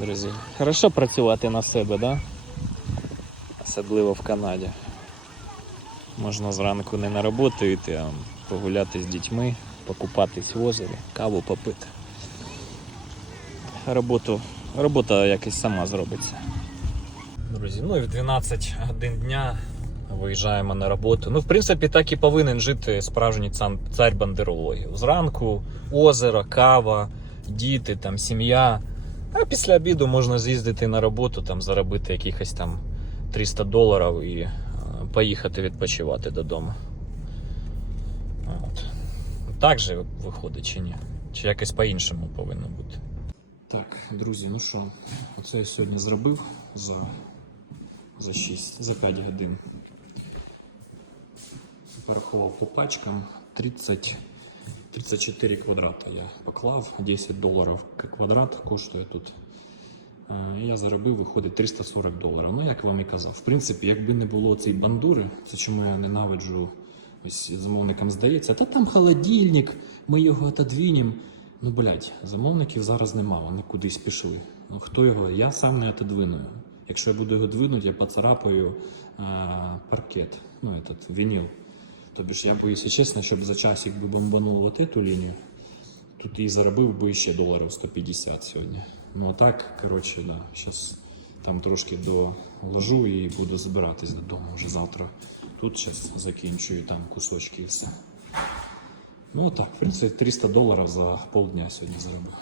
Друзі, хорошо працювати на себе, да? Особливо в Канаді. Можна зранку не на роботу йти, а погуляти з дітьми, покупатись в озері, каву попити. Роботу, робота якось сама зробиться. Друзі, ну і в 12 годин дня виїжджаємо на роботу. Ну, в принципі, так і повинен жити справжній цар бандерологів. Зранку озеро, кава, діти, там, сім'я. А після обіду можна з'їздити на роботу, там, заробити якихось там 300 доларів і е, поїхати відпочивати додому. От. Так же виходить чи ні? Чи якось по-іншому повинно бути? Так, друзі, ну що, оце я сьогодні зробив за, за 6, за 5 годин. Порахував по пачкам 30, 34 квадрата я поклав, 10 доларів квадрат коштує тут. Я заробив, виходить 340 доларів. Ну, як вам і казав. В принципі, якби не було цієї бандури, це чому я ненавиджу ось замовникам здається, та там холодильник, ми його отодвінемо. Ну, блядь, замовників зараз нема, вони кудись пішли. Ну, хто його? Я сам не отодвину. його. Якщо я буду його двинути, я поцарапаю а, паркет, ну, этот, вініл. Тобі ж я якщо чесно, щоб за часик би бомбанув от эту лінію, тут і заробив би ще доларів 150 сьогодні. Ну а так, коротше, да, зараз там трошки доложу і буду збиратись додому вже завтра. Тут зараз закінчую там кусочки і все. Ну так, в принципі, 300 доларів за полдня сьогодні заробив.